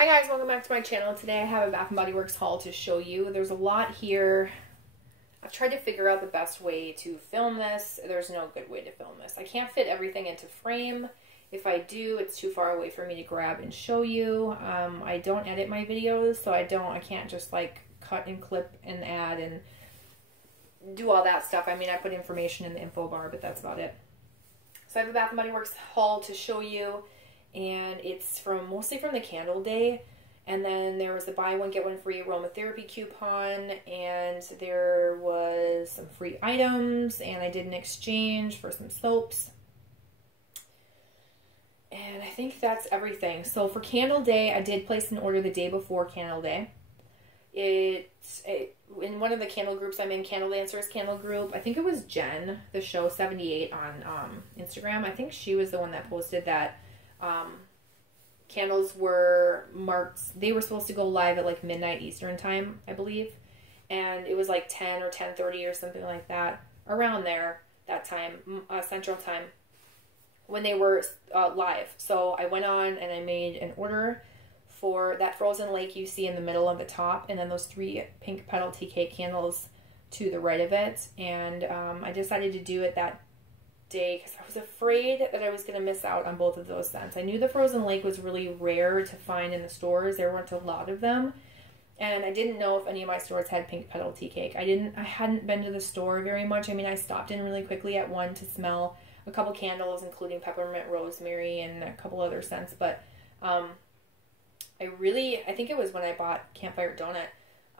Hi guys, welcome back to my channel. Today I have a Bath & Body Works haul to show you. There's a lot here. I've tried to figure out the best way to film this. There's no good way to film this. I can't fit everything into frame. If I do, it's too far away for me to grab and show you. I don't edit my videos, so I can't just like cut and clip and add and do all that stuff. I mean, I put information in the info bar, but that's about it. So I have a Bath & Body Works haul to show you. And it's mostly from the Candle Day, and then there was a buy one get one free aromatherapy coupon, and there was some free items, and I did an exchange for some soaps, and I think that's everything. So for Candle Day, I did place an order the day before Candle Day. In one of the candle groups I'm in, CandleDancer's candle group, I think it was Jen, the show 78 on Instagram. I think she was the one that posted that candles were marked, they were supposed to go live at like midnight Eastern time, I believe, and it was like 10 or 10:30 or something like that, around there, that time, Central Time, when they were live. So I went on and I made an order for that frozen lake you see in the middle of the top, and then those 3 pink petal tea cake candles to the right of it, and I decided to do it that day because I was afraid that I was going to miss out on both of those scents. I knew the frozen lake was really rare to find in the stores. There weren't a lot of them, and I didn't know if any of my stores had pink petal tea cake. I hadn't been to the store very much. I mean, I stopped in really quickly at one to smell a couple candles, including peppermint rosemary and a couple other scents, but I think it was when I bought Campfire Donut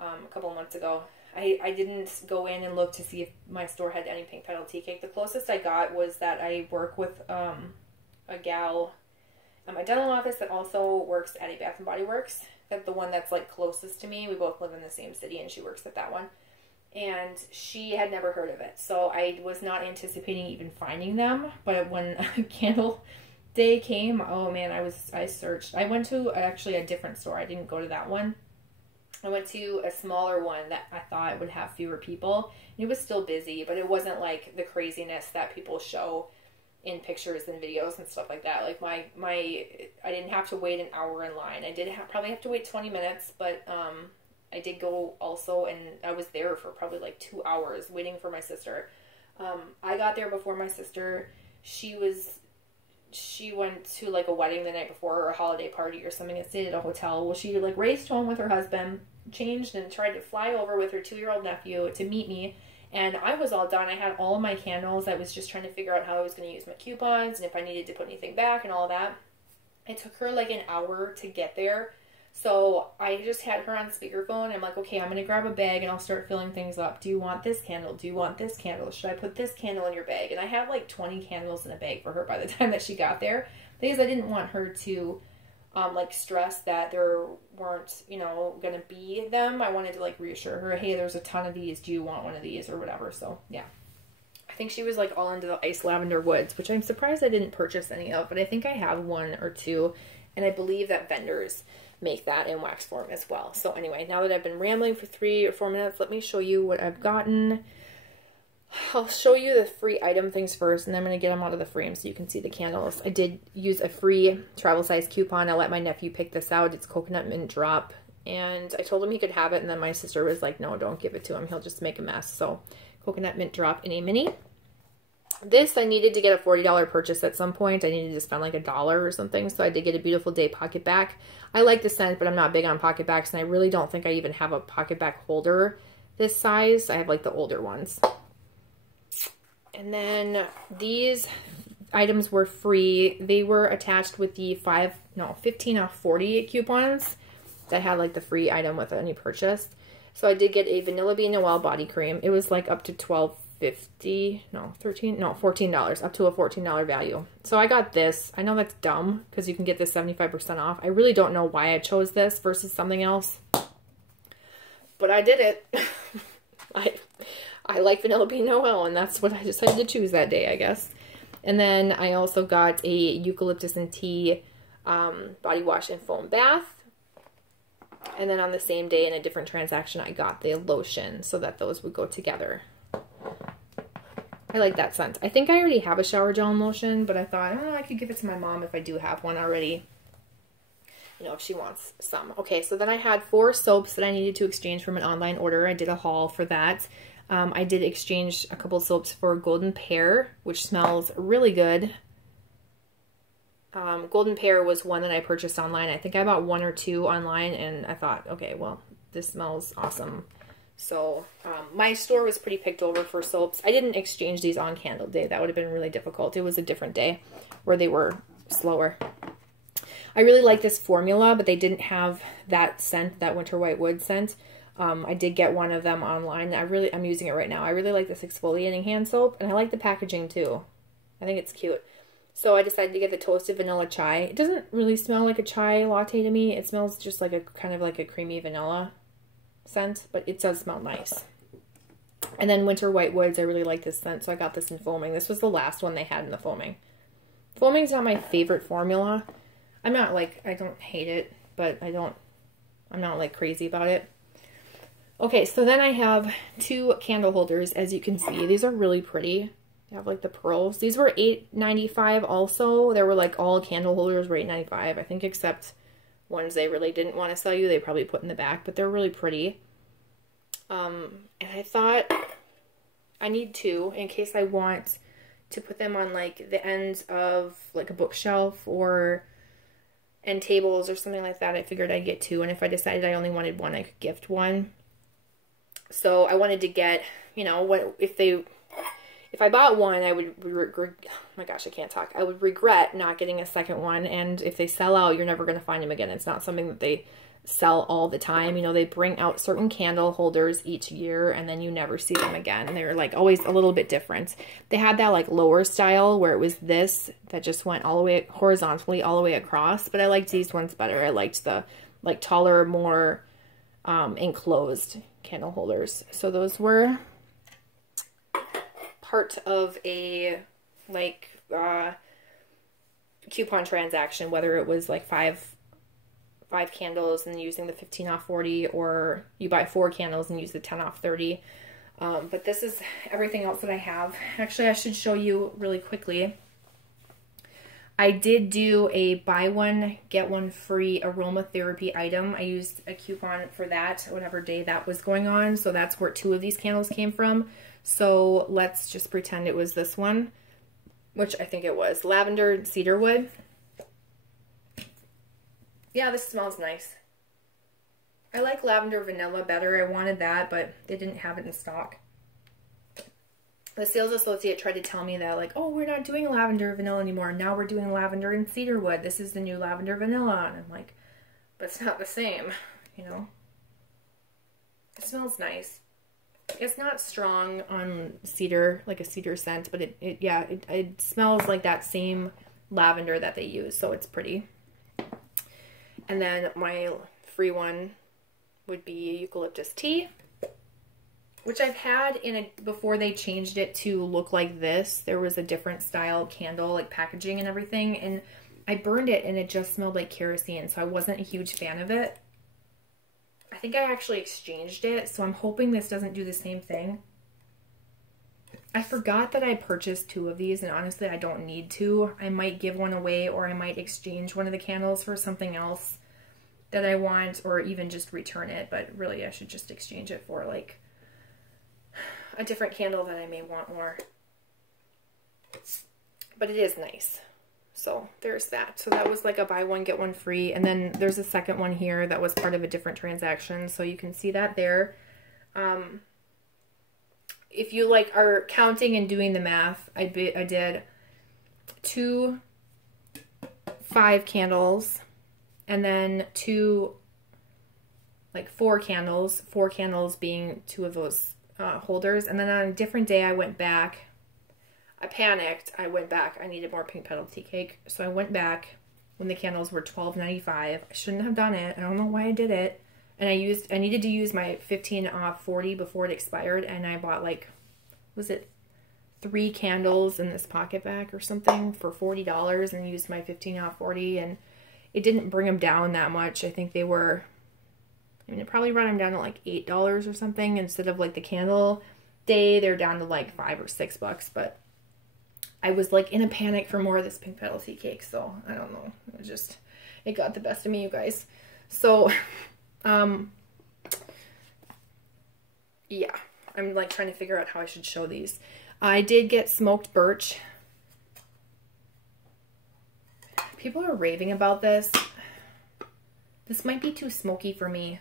a couple months ago. I didn't go in and look to see if my store had any pink petal tea cake. The closest I got was that I work with a gal at my dental office that also works at a Bath & Body Works. That's the one that's like closest to me. We both live in the same city and she works at that one. And she had never heard of it. So I was not anticipating even finding them. But when Candle Day came, oh man, I searched. I went to actually a different store. I didn't go to that one. I went to a smaller one that I thought would have fewer people. It was still busy, but it wasn't like the craziness that people show in pictures and videos and stuff like that. Like I didn't have to wait an hour in line. I did probably have to wait 20 minutes, but I did go also, and I was there for probably like 2 hours waiting for my sister. I got there before my sister. She went to like a wedding the night before, or a holiday party or something, and stayed at a hotel. Well, she like raced home with her husband, changed, and tried to fly over with her 2-year-old nephew to meet me. And I was all done. I had all of my candles. I was just trying to figure out how I was going to use my coupons and if I needed to put anything back and all that. It took her like an hour to get there. So I just had her on speakerphone. I'm like, okay, I'm going to grab a bag and I'll start filling things up. Do you want this candle? Do you want this candle? Should I put this candle in your bag? And I had like 20 candles in a bag for her by the time that she got there, because I didn't want her to like stress that there weren't, you know, going to be them. I wanted to like reassure her, hey, there's a ton of these. Do you want one of these or whatever? So yeah, I think she was like all into the Ice Lavender Woods, which I'm surprised I didn't purchase any of, but I think I have 1 or 2, and I believe that vendors make that in wax form as well. So anyway, now that I've been rambling for 3 or 4 minutes, let me show you what I've gotten. I'll show you the free item things first, and then I'm going to get them out of the frame so you can see the candles. I did use a free travel size coupon. I let my nephew pick this out. It's coconut mint drop, and I told him he could have it, and then my sister was like, no, don't give it to him. He'll just make a mess. So coconut mint drop in a mini. This, I needed to get a $40 purchase at some point. I needed to spend like $1 or something, so I did get a Beautiful Day pocket back. I like the scent, but I'm not big on pocket backs, and I really don't think I even have a pocket back holder this size. I have like the older ones. And then these items were free. They were attached with the 15 off 40 coupons that had like the free item with any purchase. So I did get a Vanilla Bean Noel body cream. It was like up to $14, up to a $14 value. So I got this. I know that's dumb because you can get this 75% off. I really don't know why I chose this versus something else, but I did it. I like Vanilla Bean Noel, and that's what I decided to choose that day, I guess. And then I also got a eucalyptus and tea body wash and foam bath. And then on the same day in a different transaction, I got the lotion so that those would go together. I like that scent. I think I already have a shower gel and lotion, but I thought, oh, I could give it to my mom if I do have one already. you know, if she wants some. Okay, so then I had 4 soaps that I needed to exchange from an online order. I did a haul for that. I did exchange a couple soaps for Golden Pear, which smells really good. Golden Pear was one that I purchased online. I think I bought 1 or 2 online, and I thought, okay, well, this smells awesome. So my store was pretty picked over for soaps. I didn't exchange these on Candle Day. That would have been really difficult. It was a different day where they were slower. I really like this formula, but they didn't have that scent, that Winter White Wood scent. I did get one of them online. I'm using it right now. I really like this exfoliating hand soap, and I like the packaging too. I think it's cute. So I decided to get the Toasted Vanilla Chai. It doesn't really smell like a chai latte to me. It smells just like a kind of like a creamy vanilla scent, but it does smell nice. And then Winter White Woods, I really like this scent, so I got this in foaming. This was the last one they had in the foaming. Foaming's not my favorite formula. I'm not like, I don't hate it, but I'm not like crazy about it. Okay, so then I have 2 candle holders, as you can see. These are really pretty. They have like the pearls. These were $8.95 also. There were like all candle holders were $8.95, I think, except ones they really didn't want to sell you. They probably put in the back, but they're really pretty. And I thought I need 2 in case I want to put them on like the ends of like a bookshelf or end tables or something like that. I figured I'd get 2, and if I decided I only wanted 1, I could gift 1. So I wanted to get, you know, what if I bought 1, I would regret, oh my gosh, I can't talk. I would regret not getting a second one, and if they sell out, you're never going to find them again. It's not something that they sell all the time. You know, they bring out certain candle holders each year, and then you never see them again. They're like always a little bit different. They had that like lower style where it was this that just went all the way horizontally all the way across, but I liked these ones better. I liked the like taller, more enclosed candle holders. So those were part of a like coupon transaction, whether it was like five candles and using the 15 off 40, or you buy 4 candles and use the 10 off 30. But this is everything else that I have. Actually, I should show you really quickly. I did do a buy one, get one free aromatherapy item. I used a coupon for that, whatever day that was going on. So that's where 2 of these candles came from. So let's just pretend it was this one, which I think it was. Lavender cedarwood. Yeah, this smells nice. I like lavender vanilla better. I wanted that, but they didn't have it in stock. The sales associate tried to tell me that, like, oh, we're not doing lavender vanilla anymore. Now we're doing lavender and cedarwood. This is the new lavender vanilla. And I'm like, but it's not the same, you know? It smells nice. It's not strong on cedar, like a cedar scent, but it smells like that same lavender that they use, so it's pretty. And then my free one would be eucalyptus tea, which I've had before they changed it to look like this. There was a different style candle, like packaging and everything, and I burned it and it just smelled like kerosene, so I wasn't a huge fan of it. I think I actually exchanged it, so I'm hoping this doesn't do the same thing. I forgot that I purchased 2 of these, and honestly, I don't need to. I might give one away, or I might exchange one of the candles for something else that I want, or even just return it, but really I should just exchange it for like a different candle that I may want more. But it is nice. So there's that. So that was like a buy one, get one free. And then there's a second one here that was part of a different transaction. So you can see that there. If you like are counting and doing the math, I did 2 5 candles, and then 2 like 4 candles. 4 candles being 2 of those holders. And then on a different day, I went back. I panicked. I went back. I needed more pink petal tea cake. So I went back when the candles were $12.95. I shouldn't have done it. I don't know why I did it. And I needed to use my 15 off 40 before it expired. And I bought like, was it 3 candles in this pocket bag or something for $40 and used my 15 off 40. And it didn't bring them down that much. I think they were, I mean, it probably brought them down to like $8 or something instead of like the candle day. They're down to like $5 or $6, but I was like in a panic for more of this pink petal tea cake, so I don't know. It got the best of me, you guys. So, yeah, I'm like trying to figure out how I should show these. I did get smoked birch. People are raving about this. This might be too smoky for me.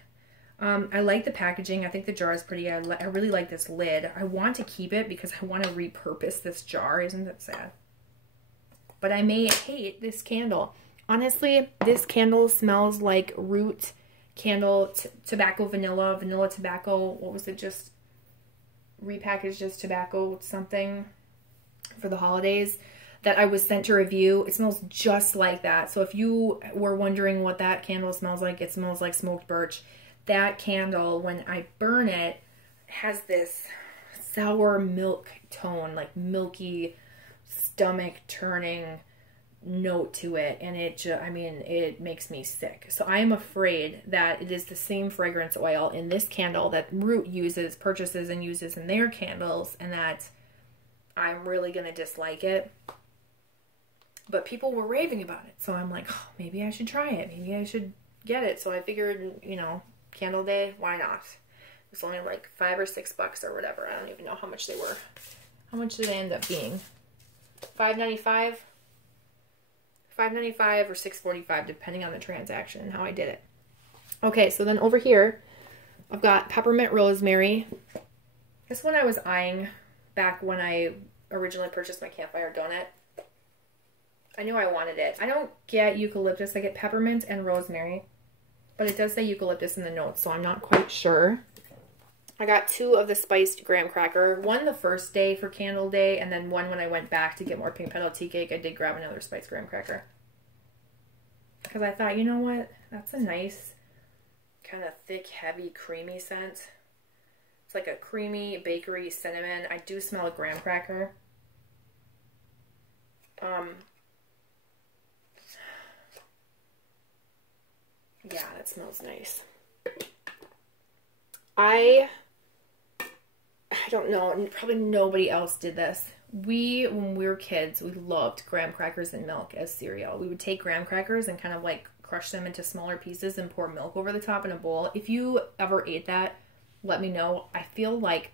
I like the packaging. I think the jar is pretty. I really like this lid. I want to keep it because I want to repurpose this jar. Isn't that sad? But I may hate this candle. Honestly, this candle smells like root candle, tobacco, vanilla tobacco. What was it? Just repackaged as tobacco something for the holidays that I was sent to review. It smells just like that. So if you were wondering what that candle smells like, it smells like smoked birch. That candle, when I burn it, has this sour milk tone, like milky stomach turning note to it, and it makes me sick. So I am afraid that it is the same fragrance oil in this candle that Root purchases and uses in their candles, and that I'm really gonna dislike it. But people were raving about it, so I'm like, oh, maybe I should try it. Maybe I should get it. So I figured, you know, Candle Day, why not? It was only like $5 or $6 or whatever. I don't even know how much they were. How much did they end up being? $5.95? $5.95 or $6.45, depending on the transaction and how I did it. Okay, so then over here, I've got peppermint rosemary. This one I was eyeing back when I originally purchased my campfire donut. I knew I wanted it. I don't get eucalyptus. I get peppermint and rosemary. But it does say eucalyptus in the notes, so I'm not quite sure. I got 2 of the spiced graham cracker. One the first day for Candle Day, and then one when I went back to get more pink petal tea cake, I did grab another spiced graham cracker. Because I thought, you know what? That's a nice, kind of thick, heavy, creamy scent. It's like a creamy, bakery cinnamon. I do smell a graham cracker. Yeah, that smells nice. I don't know, probably nobody else did this. When we were kids, we loved graham crackers and milk as cereal. We would take graham crackers and kind of like crush them into smaller pieces and pour milk over the top in a bowl. If you ever ate that, let me know. I feel like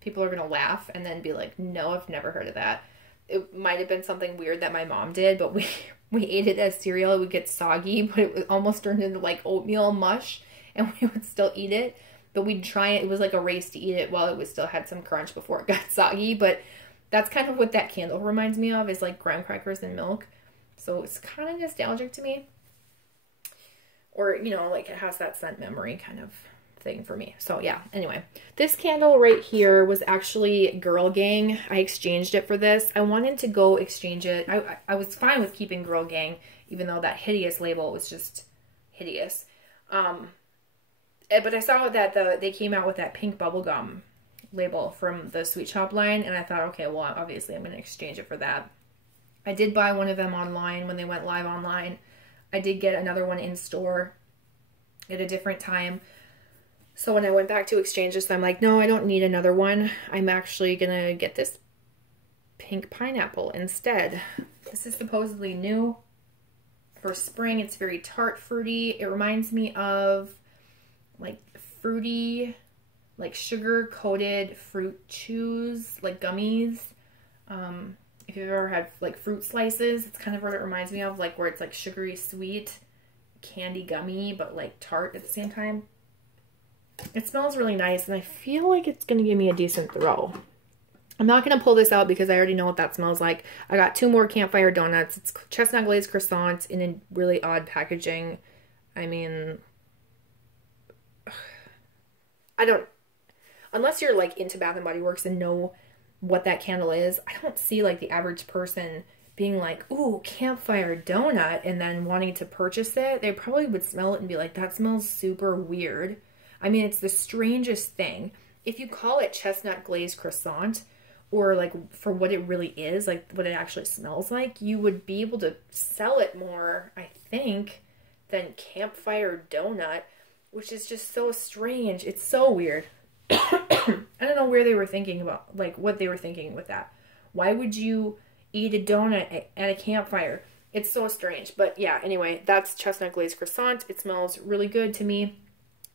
people are going to laugh and then be like, no, I've never heard of that. It might have been something weird that my mom did, but we ate it as cereal. It would get soggy, but it would almost turned into like oatmeal mush, and we would still eat it. But we'd try it. It was like a race to eat it while it was still had some crunch before it got soggy. But that's kind of what that candle reminds me of, is like graham crackers and milk. So it's kind of nostalgic to me. Or, you know, like it has that scent memory kind of thing for me. So yeah, anyway, this candle right here was actually Girl Gang. I exchanged it for this. I wanted to go exchange it. I was fine with keeping Girl Gang, even though that hideous label was just hideous. But I saw that they came out with that pink bubblegum label from the Sweet Shop line, and I thought, okay, well, obviously I'm going to exchange it for that. I did buy one of them online when they went live online. I did get another one in store at a different time. So when I went back to exchange this, I'm like, no, I don't need another one. I'm actually going to get this pink pineapple instead. This is supposedly new for spring. It's very tart fruity. It reminds me of like fruity, like sugar coated fruit chews, like gummies. If you've ever had like fruit slices, it's kind of what it reminds me of, like where it's like sugary sweet candy gummy, but like tart at the same time. It smells really nice, and I feel like it's going to give me a decent throw. I'm not going to pull this out because I already know what that smells like. I got 2 more campfire donuts. It's chestnut glazed croissants in a really odd packaging. I mean, unless you're like into Bath & Body Works and know what that candle is, I don't see like the average person being like, ooh, campfire donut, and then wanting to purchase it. They probably would smell it and be like, that smells super weird. I mean, it's the strangest thing. If you call it chestnut glazed croissant, or like for what it really is, like what it actually smells like, you would be able to sell it more, I think, than campfire donut, which is just so strange. It's so weird. I don't know where they were thinking about, like what they were thinking with that. Why would you eat a donut at a campfire? It's so strange. But yeah, anyway, that's Chestnut Glazed Croissant. It smells really good to me.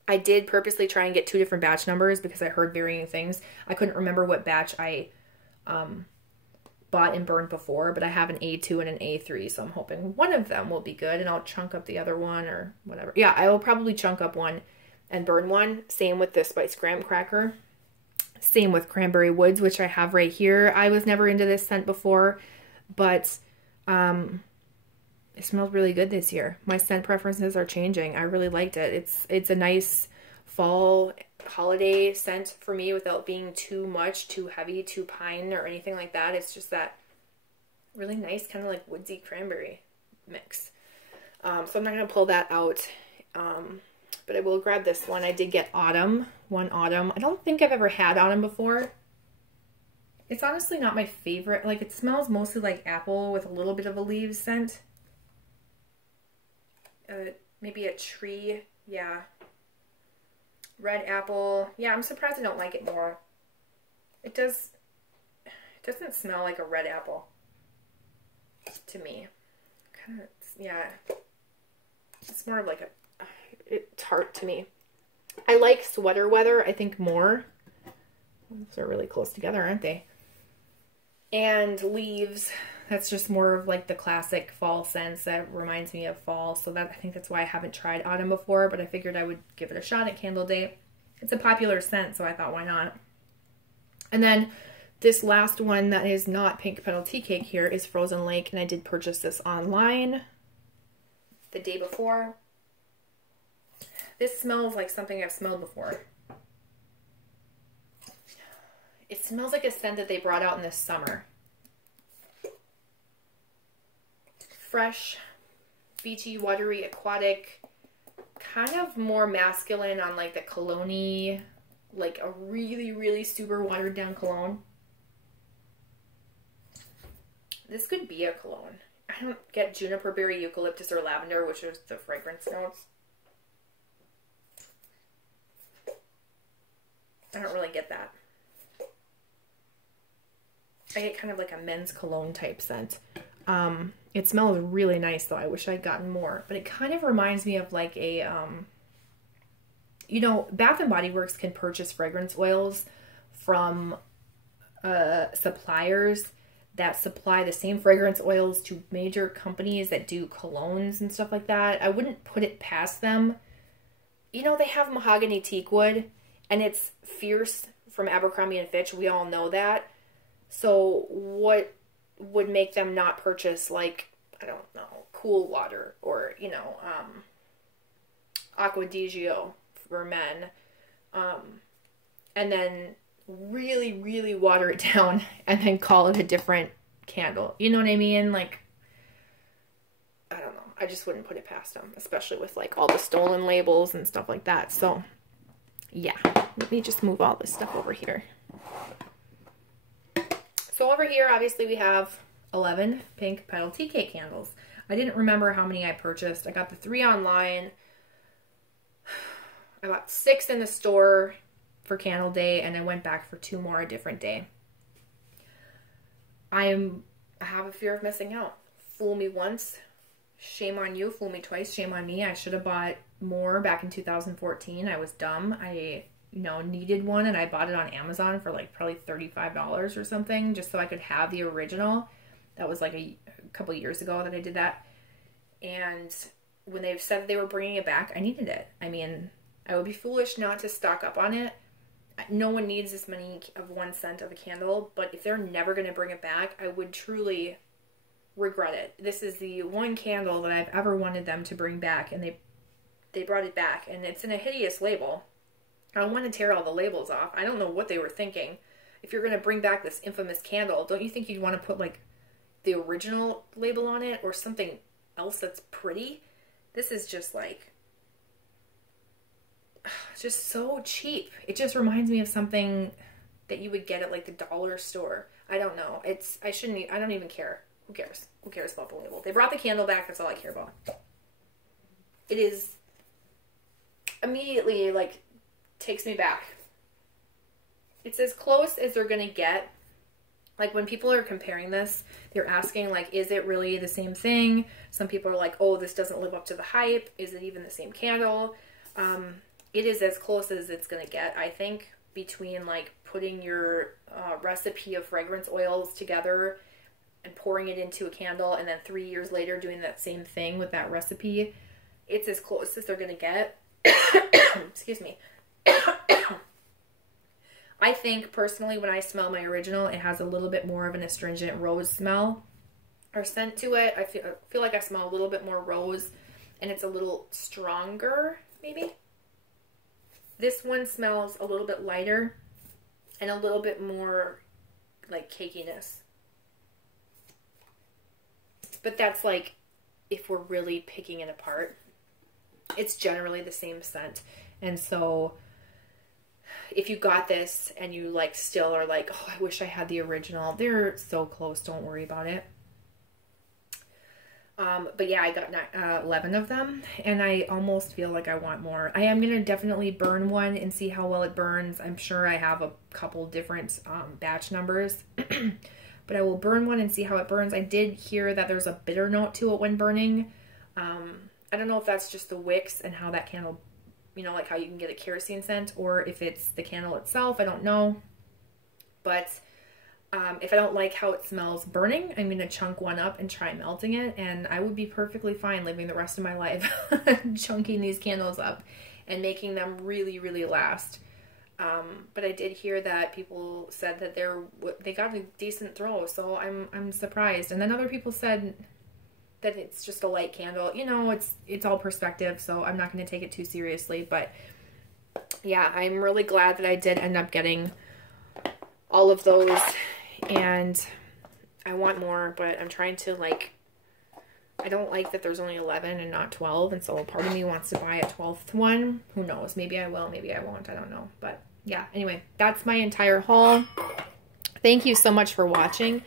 I did purposely try and get 2 different batch numbers because I heard varying things. I couldn't remember what batch I bought and burned before, but I have an A2 and an A3, so I'm hoping one of them will be good, and I'll chunk up the other one or whatever. Yeah, I will probably chunk up one and burn one. Same with the Spice Graham Cracker. Same with Cranberry Woods, which I have right here. I was never into this scent before, but it smells really good this year. My scent preferences are changing. I really liked it. It's a nice fall holiday scent for me without being too much, too heavy, too pine or anything like that. It's just that really nice kind of like woodsy cranberry mix. So I'm not going to pull that out. But I will grab this one. I did get Autumn. One Autumn. I don't think I've ever had Autumn before. It's honestly not my favorite. Like, it smells mostly like apple with a little bit of a leaves scent. Maybe a tree. Yeah. Red apple. Yeah, I'm surprised I don't like it more. It doesn't smell like a red apple to me. Kind of, yeah. It's more of like it's tart to me. I like Sweater Weather, I think, more. Those are really close together, aren't they? And Leaves. That's just more of like the classic fall scents that reminds me of fall. So I think that's why I haven't tried Autumn before, but I figured I would give it a shot at Candle Day. It's a popular scent, so I thought, why not? And then this last one that is not Pink Petal Tea Cake here is Frozen Lake, and I did purchase this online the day before. This smells like something I've smelled before. It smells like a scent that they brought out in the summer. Fresh, beachy, watery, aquatic, kind of more masculine on like the cologne-y, like a really, really super watered down cologne. This could be a cologne. I don't get juniper berry, eucalyptus, or lavender, which are the fragrance notes. I don't really get that. I get kind of like a men's cologne type scent. It smells really nice though. I wish I'd gotten more, but it kind of reminds me of like a, you know, Bath and Body Works can purchase fragrance oils from suppliers that supply the same fragrance oils to major companies that do colognes and stuff like that. I wouldn't put it past them. You know, they have mahogany teak wood, and it's fierce from Abercrombie & Fitch. We all know that. So what would make them not purchase, like, I don't know, Cool Water or, you know, Acqua di Gio for men, and then really, really water it down and then call it a different candle. You know what I mean? Like, I don't know. I just wouldn't put it past them, especially with like all the stolen labels and stuff like that. So yeah, let me just move all this stuff over here. So over here, obviously we have 11 Pink Petal Tea Cake candles. I didn't remember how many I purchased. I got the 3 online. I bought 6 in the store for Candle Day, and I went back for 2 more a different day. I have a fear of missing out. Fool me once, shame on you. Fool me twice, shame on me. I should have bought more back in 2014. I was dumb. I, you know, needed one, and I bought it on Amazon for like probably $35 or something, just so I could have the original. That was like a couple years ago that I did that. And when they said they were bringing it back, I needed it. I mean, I would be foolish not to stock up on it. No one needs this many of one scent of a candle, but if they're never going to bring it back, I would truly regret it. This is the one candle that I've ever wanted them to bring back, and they brought it back, and it's in a hideous label. I want to tear all the labels off. I don't know what they were thinking. If you're going to bring back this infamous candle, don't you think you'd want to put like the original label on it or something else that's pretty? This is just like, it's just so cheap. It just reminds me of something that you would get at like the dollar store. I don't know. I don't even care. Who cares? Who cares about the label? They brought the candle back. That's all I care about. It is immediately like takes me back. It's as close as they're going to get Like when people are comparing this, they're asking like, is it really the same thing? Some people are like, oh, this doesn't live up to the hype. Is it even the same candle? It is as close as it's going to get, I think, between like putting your recipe of fragrance oils together and pouring it into a candle and then 3 years later doing that same thing with that recipe. It's as close as they're going to get. Excuse me. I think personally when I smell my original, it has a little bit more of an astringent rose smell or scent to it. I feel like I smell a little bit more rose and it's a little stronger maybe. This one smells a little bit lighter and a little bit more like cakiness. But that's like if we're really picking it apart. It's generally the same scent. And so if you got this and you like still are like, oh, I wish I had the original, they're so close, don't worry about it. But yeah, I got 11 of them and I almost feel like I want more. I am going to definitely burn one and see how well it burns. I'm sure I have a couple different batch numbers, but I will burn one and see how it burns. I did hear that there's a bitter note to it when burning. I don't know if that's just the wicks and how that candle, you know, like how you can get a kerosene scent, or if it's the candle itself. I don't know. But if I don't like how it smells burning, I'm going to chunk one up and try melting it. And I would be perfectly fine living the rest of my life chunking these candles up and making them really, really last. But I did hear that people said that they got a decent throw. So I'm surprised. And then other people said that it's just a light candle. You know, it's all perspective, so I'm not going to take it too seriously. But yeah, I'm really glad that I did end up getting all of those, and I want more, but I'm trying to like, I don't like that there's only 11 and not 12, and so part of me wants to buy a 12th one. Who knows? Maybe I will, maybe I won't. I don't know. But yeah, anyway, that's my entire haul. Thank you so much for watching.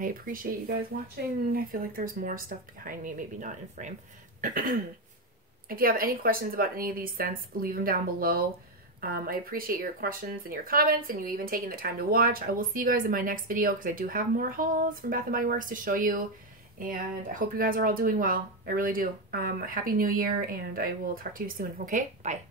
I appreciate you guys watching. I feel like there's more stuff behind me, maybe not in frame. If you have any questions about any of these scents, leave them down below. I appreciate your questions and your comments and you even taking the time to watch. I will see you guys in my next video because I do have more hauls from Bath & Body Works to show you. And I hope you guys are all doing well. I really do. Happy New Year, and I will talk to you soon. Okay? Bye.